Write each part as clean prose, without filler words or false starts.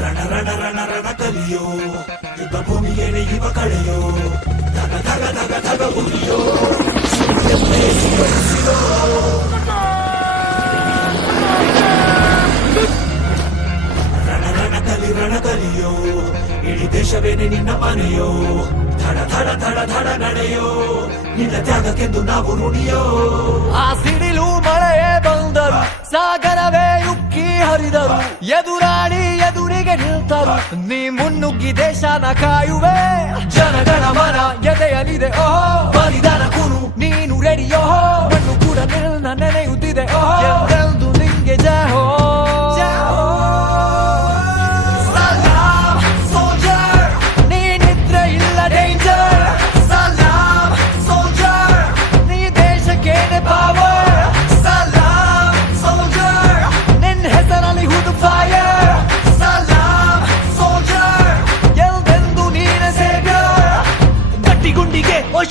ರಣ ರಣ ರಣ ರಣ ಕಲಿಯೋ ಯುದ್ಧ ಭೂಮಿಯೇನೆ ಇವ ಕಳೆಯೋ ಧಗ ಧಗ ಧಗ ಧಗ ಉರಿಯೋ ರಣ ರಣ ಕಲಿಯೋ ಇಡೀ ದೇಶವೇನೆ ನಿನ್ನ ಮನೆಯೋ ಧಡ ಧಡ ಧಡ ಧಡ ನಡೆಯೋ ನಿನ್ನ ತ್ಯಾಗಕ್ಕೆಂದು ನಾವು ನುಡಿಯೋ. ಆ ಸಿಡಿಲು ಮಳೆಯೇ ಬಂದರು, ಸಾಗರವೇ ಉಕ್ಕಿ ಹರಿದರು, ಎದುರಾಳಿ ಎದುರಿಗೆ ನಿಲ್ತರು, ನೀ ಮುನ್ನುಗ್ಗಿ ದೇಶನ ಕಾಯುವೆ. ಜನಗಣ ಮನ ಎದೆಯಲಿದೆ ಓಹೋ, ಬಲಿದಾನ ಕುರು ನೀನು ರೆಡಿಯೋ, ಮಣ್ಣು ಕೂಡ ನಿನ್ನ ನೆನೆಯುತ್ತಿದೆ ಓಹೋ, ಎಂದೆಂದು ನಿಂಗೆ ಜಯ ಹೋ.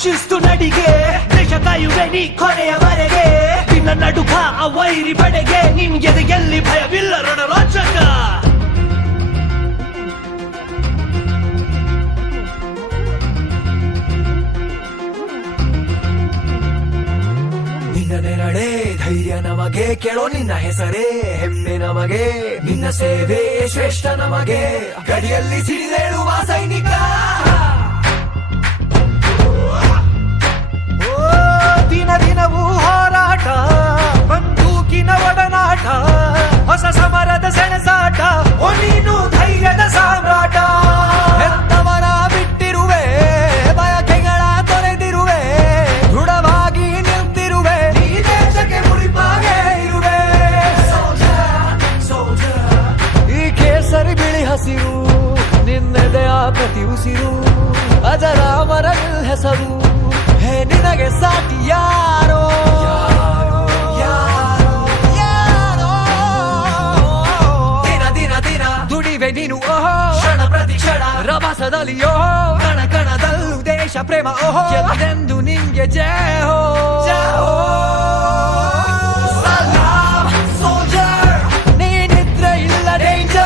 ಶಿಸ್ತು ನಡಿಗೆ ದೇಶ ಕಾಯುವೆ ನೀ ಕೊನೆಯವರೆಗೆ, ನಿನ್ನ ನಡುಕ ಆ ವೈರಿ ಪಡೆಗೆ, ನಿನ್ಗೆ ಎಲ್ಲಿ ಭಯವಿಲ್ಲ ರಣರೋಚಕ. ನಿನ್ನ ನೆರಳೆ ಧೈರ್ಯ ನಮಗೆ, ಕೇಳೋ ನಿನ್ನ ಹೆಸರೇ ಹೆಮ್ಮೆ ನಮಗೆ, ನಿನ್ನ ಸೇವೆ ಶ್ರೇಷ್ಠ ನಮಗೆ, ಗಡಿಯಲ್ಲಿ ಸಿಡಿದೇಳುವ ಸೈನಿಕ. ದಿನ ದಿನವೂ ಹೋರಾಟ, ಬಂದೂಕಿನ ಒಡನಾಟ, ಹೊಸ ಸಮರದ ಸೆಣಸಾಟ, ಓ ನೀನು ಧೈರ್ಯದ ಸಾಮ್ರಾಟ. ಹೆತ್ತವರ ಬಿಟ್ಟಿರುವೆ, ಬಯಕೆಗಳ ತೊರೆದಿರುವೆ, ದೃಢವಾಗಿ ನಿಂತಿರುವೆ, ನೀ ದೇಶಕ್ಕೆ ಮುಡಿಪಾಗೆ ಇರುವೆ. ಈ ಕೇಸರಿ ಬಿಳಿ ಹಸಿರು ನಿನ್ನೆದೆಯ ಪ್ರತಿ ಉಸಿರು, ಅಜರಾಮರ ಹೆಸರು, ಹೇ ನಿನಗೆ ಸಾಟಿ ಯಾರೋ ಯಾರೋ ಯಾರೋ. ದಿನ ದಿನ ದಿನ ದುಡಿವೆ ನೀನು ಓಹೋ, ಕ್ಷಣ ಪ್ರತಿ ಕ್ಷಣ ರಭಸದಲ್ಲಿ ಓಹೋ, ಕಣ ಕಣದಲ್ಲೂ ದೇಶ ಪ್ರೇಮ ಓಹೋ, ಎಂದೆಂದು ನಿಂಗೆ ಜಯ ಹೋ. ಸಲಾಮ್ ಸೋಲ್ಜರ್, ನೀನಿದ್ರೆ ಇಲ್ಲ ಡೇಂಜರ್.